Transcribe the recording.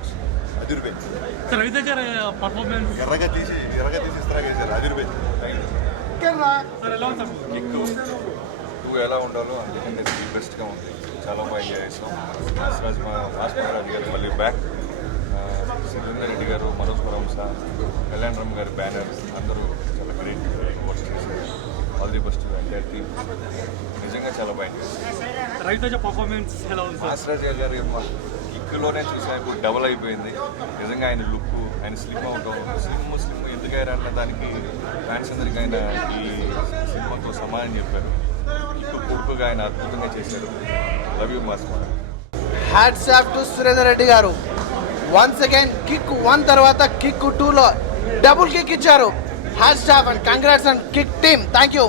Climax అదిరిపోయింది. Raviteja performance ఎర్రగా తీసి ఇస్తారా చేశారు, అదిరిపోయింది. కిక్కు 2 ఎలా ఉండాలో అందుకంటే బెస్ట్గా ఉంది. చాలా బాగా ఎంజాయ్ చేస్తాం. మాస్ మహారాజ్ గారు మళ్ళీ బ్యాక్, సిద్ధేందర్ రెడ్డి గారు, మనోజ్ పరమస, కళ్యాణ్ రామ్ గారి బ్యానర్ అందరూ చాలా గ్రేట్ వర్క్ చేశారు. All the best entire team. నిజంగా చాలా బాగా రవితేజ పర్ఫార్మెన్స్ ఎలా ఉంది? మాస్రాజ్ గారి కిక్లోనే చూసా, ఇప్పుడు డబల్ అయిపోయింది. నిజంగా ఆయన లుక్, ఆయన స్లిమ్ అవటం, స్లిమ్ ఎందుకు అయ్యారన్న దానికి ఫ్యాన్స్ అందరికీ ఆయన ఈ సినిమాతో సమానం చెప్పారు. కిక్కు పొడుపుగా ఆయన అద్భుతంగా చేశారు. Love you mass. Hats off to Surender Reddy గారు. వన్స్ అగైన్ కిక్ 1 తర్వాత కిక్ 2లో డబుల్ కిక్ ఇచ్చారు. Hats off and congrats and kick team. Thank you.